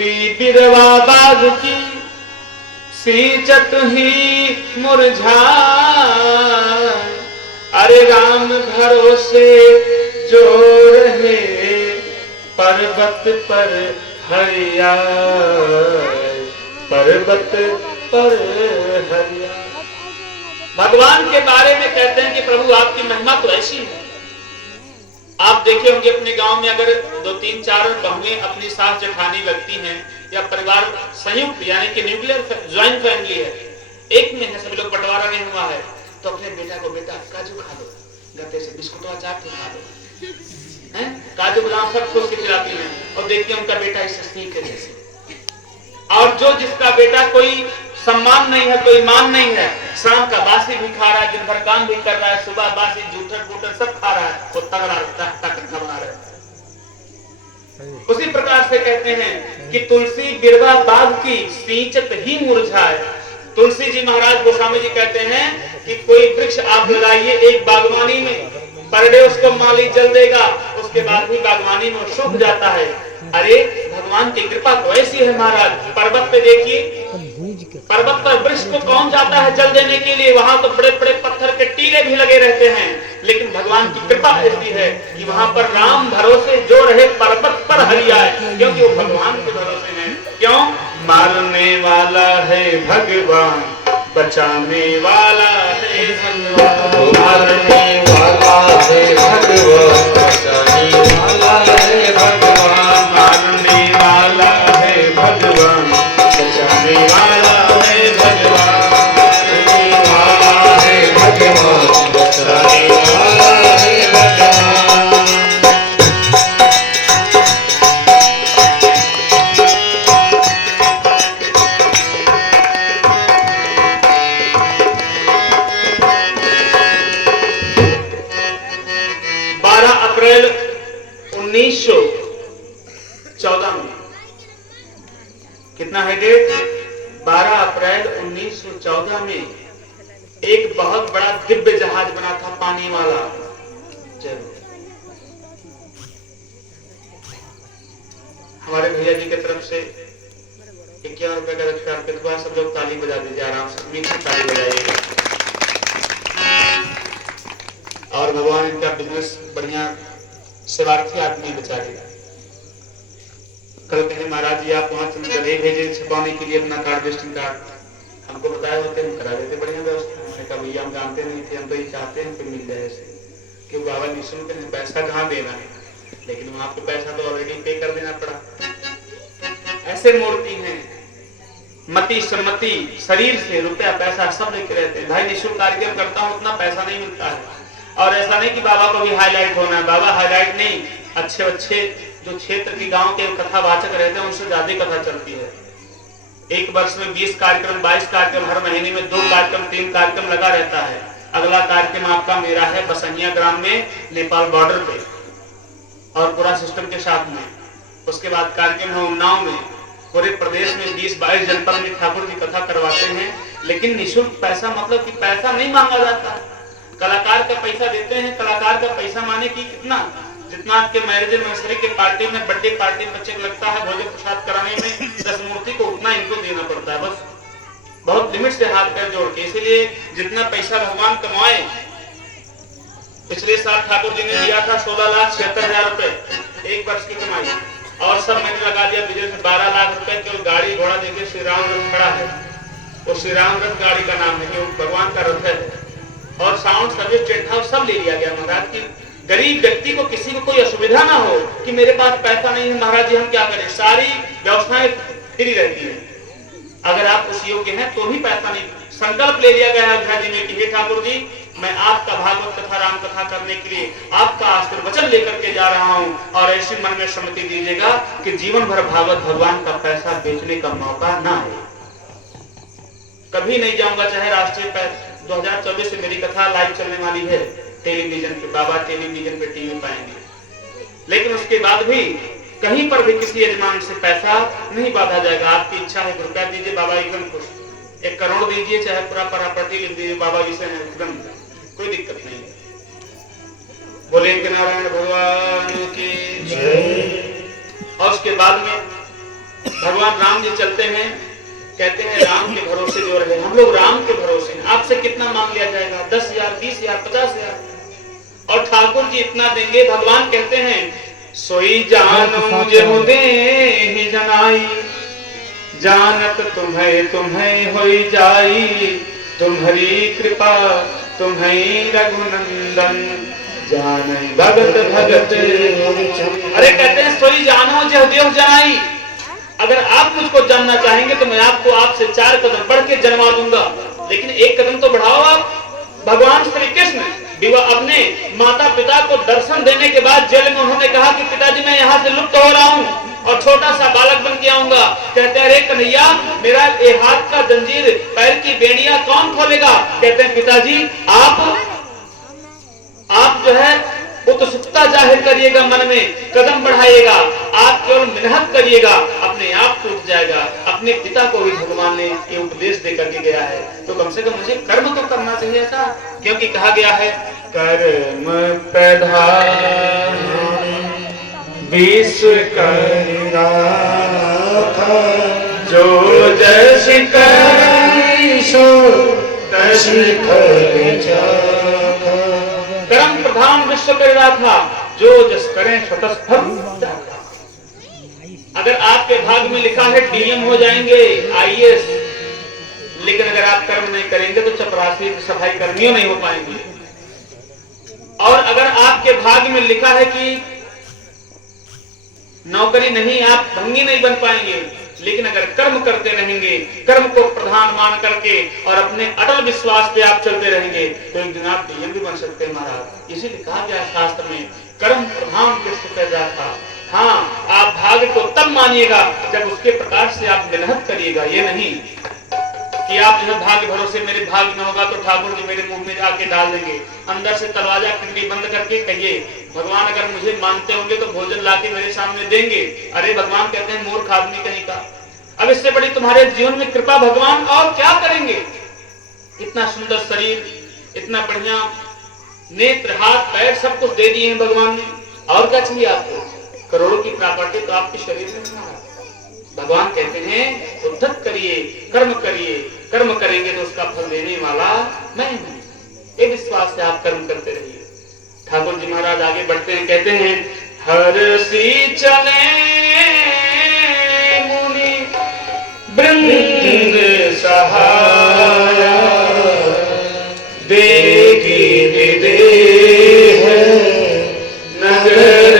तुलसी बिरवा बाग की सींचत ही मुरझाए। अरे राम भरोसे जो रहे पर्वत पर हरियाए, पर्वत पर हरियाए। भगवान के बारे में कहते हैं कि प्रभु आपकी महिमा तो ऐसी है। आप देखे होंगे अपने गांव में अगर 2-3-4 बहुएं अपनी सास जेठानी लगती हैं या परिवार संयुक्त यानी कि न्यूक्लियर ज्वाइंट फैमिली है, एक में है, सब लोग बंटवारा नहीं हुआ है, तो अपने बेटा को बेटा काजू खा लो, गत्ते से बिस्कुट और चाट खा लो, हैं काजू बादाम सब खुश के खिलाती हैं और देखते हैं उनका बेटा इस स्नेह के जैसे। और जो जिसका बेटा कोई सम्मान नहीं है, कोई मान नहीं है, शाम का बासी भी खा रहा है, दिन भर काम भी कर रहा है, सुबह बासी जूठर फूटर सब खा रहा है, वो तगड़ा ताकत बना रहा है। उसी प्रकार से कहते हैं कि तुलसी बिरवा बाग की सींचत ही मुरझाए। तुलसी जी महाराज गोस्वामी जी कहते हैं कि कोई वृक्ष आप लगाइए एक बागवानी में, पर डे उसको माली जल देगा, उसके बाद भी बागवानी में सूख जाता है। अरे भगवान की कृपा तो ऐसी है महाराज। पर्वत पे देखिए, पर्वत पर वृक्ष को कौन जाता है जल देने के लिए, वहां तो बड़े बड़े पत्थर के टीले भी लगे रहते हैं, लेकिन भगवान की कृपा ऐसी है कि वहां पर राम भरोसे जो रहे पर्वत पर हरियाए, क्योंकि वो भगवान के भरोसे हैं। क्यों? मारने वाला है भगवान, बचाने वाला है भगवान, मारने वाला है भगवान, बचाने वाला है भगवान, मारने वाला है भगवान, बचाने वाला है भगवान, मारने वाला है भगवान, बचाने वाला है भगवान। 12 अप्रैल 1914 में, कितना है डेट? 12 अप्रैल 1914 में एक बहुत बड़ा दिव्य जहाज बना था पानी वाला। हमारे भैया जी की तरफ से 51 रुपए का रजिस्टर अर्पित हुआ। सब लोग ताली बजा दीजिए, आराम से मीठी ताली बजाइएगा। और भगवान इनका बिजनेस बढ़िया सेवार्थी आदमी बेचारे। कल कहे महाराज जी आप 5 गधे भेजे छपाने के लिए अपना कार्ड, विजिटिंग कार्ड हमको बताए होते हम करा देते बढ़िया व्यवस्था। मैंने कहा भैया हम जानते नहीं थे, हम तो ये चाहते हैं कि मिल जाए ऐसे, कि बाबा निःशुल्क है, पैसा कहाँ देना है, लेकिन वहां पे पैसा तो ऑलरेडी पे कर देना पड़ा। ऐसे मूर्ति हैं, मति सम्मति शरीर से रुपया पैसा सब लेके रहते हैं। भाई निःशुल्क कार्यक्रम करता हूँ उतना पैसा नहीं मिलता है। और ऐसा नहीं कि बाबा को भी हाईलाइट होना है, बाबा हाईलाइट नहीं, अच्छे अच्छे जो क्षेत्र के गांव के कथावाचक रहते हैं उनसे ज्यादा कथा चलती है। एक वर्ष में 20 कार्यक्रम 22 कार्यक्रम, हर महीने में 2 कार्यक्रम 3 कार्यक्रम लगा रहता है। अगला कार्यक्रम आपका मेरा है बसनिया ग्राम में, नेपाल बॉर्डर पे, और पूरा सिस्टम के साथ में। उसके बाद कार्यक्रम है उन्नाव में। पूरे प्रदेश में 20-22 जनपद में ठाकुर जी कथा करवाते हैं, लेकिन निःशुल्क पैसा, मतलब कि पैसा नहीं मांगा जाता। कलाकार का पैसा देते हैं। कलाकार का पैसा माने की कितना, जितना आपके मैरिज एनिवर्सरी के पार्टी में, बर्थडे पार्टी में बच्चे को लगता है भोजन प्रसाद कराने में 10 मूर्ति को, उतना इनको देना पड़ता है। बस बहुत लिमिट से हाथ पैर जोड़ के। इसीलिए जितना पैसा भगवान कमाए, पिछले साल ठाकुर जी ने दिया था 16,76,000 रुपए एक वर्ष की कमाई, और सब मैंने लगा दिया बिजनेस में 12 लाख रुपए। केवल गाड़ी घोड़ा देखिए श्री राम रथ खड़ा है, वो श्री राम रथ गाड़ी का नाम है, क्योंकि भगवान का रथ है। और साउंड सर्विस टेंट हाउस सब ले लिया गया महाराज की। गरीब व्यक्ति को, किसी को कोई असुविधा ना हो कि मेरे पास पैसा नहीं है महाराज जी हम क्या करें, सारी व्यवस्थाएं फ्री रहती है। अगर आप उस योग्य हैं तो भी पैसा नहीं। संकल्प ले लिया गया है अयोध्या जी में कि हे ठाकुर जी मैं आपका भागवत कथा राम कथा करने के लिए आपका आशीर्वचन लेकर के जा रहा हूं, और ऐसी मन में सम्मति दीजिएगा कि जीवन भर भागवत भगवान का पैसा बेचने का मौका ना आए। कभी नहीं जाऊंगा, चाहे राष्ट्रीय 2024 से मेरी कथा लाइव चलने वाली है टेलीविजन पे, बाबा टेलीविजन पे टीवी पाएंगे, लेकिन उसके बाद भी कहीं पर भी किसी यजमान से पैसा नहीं बांधा जाएगा। आपकी इच्छा है रुपया दीजिए, बाबा एकदम खुश। 1 करोड़ दीजिए, चाहे पूरा प्रॉपर्टी लिख दीजिए, बाबा जी से एकदम कोई दिक्कत नहीं है। बोले कि नारायण भगवान की जय। और उसके बाद में भगवान राम जी चलते हैं, कहते हैं राम के भरोसे जो रहे, हम लोग राम के भरोसे हैं, आपसे कितना मांग लिया जाएगा? 10,000, 20,000, 50,000। और ठाकुर जी इतना देंगे। भगवान कहते हैं सोई जानो जेहु देहि जनाई, जानत तुम्हें होई जाई, तुम्हारी कृपा तुम्हें रघुनंदन, जाने भगत भगत। अरे कहते हैं सोई जानो जेहु देहि जनाई, अगर आप मुझको जानना चाहेंगे तो मैं आपको आपसे 4 कदम बढ़ के जन्मा दूंगा, लेकिन 1 कदम तो बढ़ाओ आप। भगवान श्री कृष्ण विवाह अपने माता पिता को दर्शन देने के बाद जेल में उन्होंने कहा कि पिताजी मैं यहाँ से लुप्त हो रहा हूँ और छोटा सा बालक बन के आऊंगा। कहते हैं अरे कन्हैया, मेरा ये हाथ का जंजीर, पैर की बेड़ियां कौन खोलेगा? कहते हैं पिताजी आप जो है उत्सुकता जाहिर करिएगा, मन में कदम बढ़ाइएगा, आप केवल मेहनत करिएगा, अपने आप टूट जाएगा। अपने पिता को भी भगवान ने ये उपदेश दे करके गया है, तो कम से कम मुझे कर्म तो करना चाहिए था, क्योंकि कहा गया है कर्म प्रधान विश्व कर राखा, जो जस करै सो तस फल चाखा। कर्म प्रधान विश्व कर राखा, जो जस करें सो तस फल चाखा। अगर आपके भाग में लिखा है डीएम हो जाएंगे, आईएएस, लेकिन अगर आप कर्म नहीं करेंगे तो चपरासी सफाई कर्मियों नहीं हो पाएंगे। और अगर आपके भाग में लिखा है कि नौकरी नहीं, आप भंगी नहीं बन पाएंगे, लेकिन अगर कर्म करते रहेंगे, कर्म को प्रधान मान करके और अपने अटल विश्वास पे आप चलते रहेंगे, तो एक दिन आप डीएम भी बन सकते हैं महाराज। इसीलिए कहा गया शास्त्र में कर्म प्रधान विश्व कर राखा। हाँ, आप भाग्य को तब मानिएगा जब उसके प्रकार से आप मेहनत करिएगा। ये नहीं कि आप जो भाग्य भरोसे मेरे भाग्य में होगा तो ठाकुर जी मेरे मुंह में आके डाल देंगे, अंदर से दरवाजा खिड़की बंद करके कहिए भगवान अगर मुझे मानते होंगे तो भोजन लाके मेरे सामने देंगे। अरे भगवान कहते हैं मूर्ख आदमी कहीं का, अब इससे बड़ी तुम्हारे जीवन में कृपा भगवान और क्या करेंगे? इतना सुंदर शरीर, इतना बढ़िया नेत्र, हाथ पैर सब कुछ दे दिए हैं भगवान ने, और क्या चाहिए आपको? करोड़ों की प्रॉपर्टी तो आपके शरीर में है। भगवान कहते हैं उद्धत करिए, कर्म करिए, कर्म करेंगे तो उसका फल देने वाला मैं हूं। ये विश्वास से आप कर्म करते रहिए। ठाकुर जी महाराज आगे बढ़ते हैं, कहते हैं हर्षी चले मुनि वृंद सहाया, देखी विदेह नगर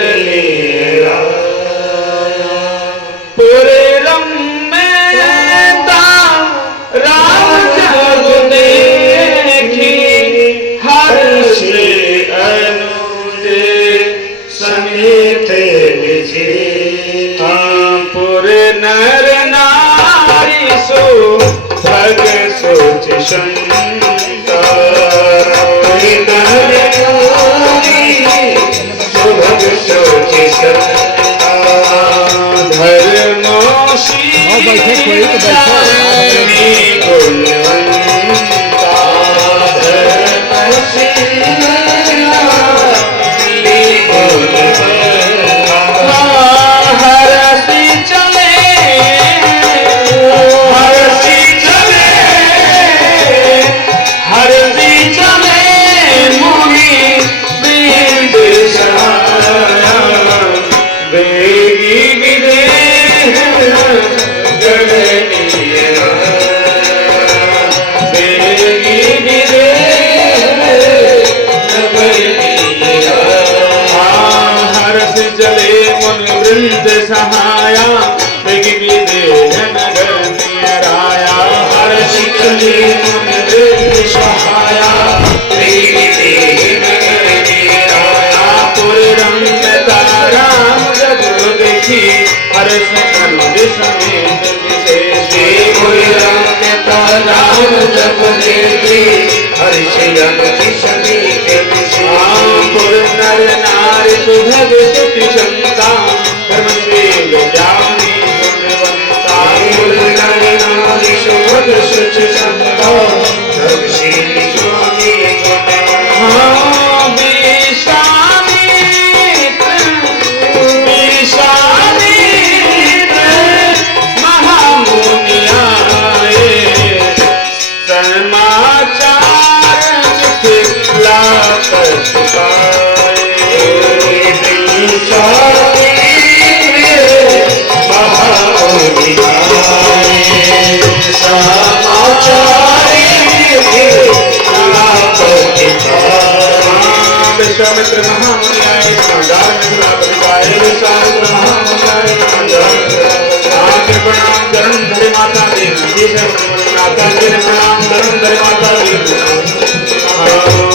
सहाया, विश्वामित्र महामुनि आए समाचार मिथिलापति पाए विश्वामित्र महामुनि आए समाचार आके प्रणाम चरण धरे माता देवी जी से माता जी ने प्रणाम चरण धरे माता देवी विश्वामित्र महामुनि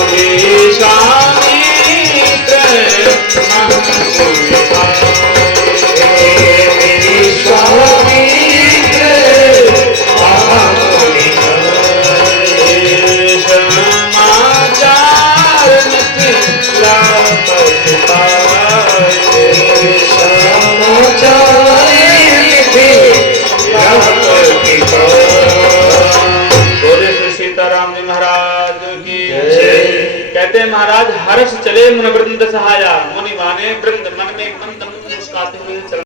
कहते हैं महाराज हर्ष चले मुन वृंद सहाया मुनि माने वृंद मन में एकदम मुस्कुराते हुए चल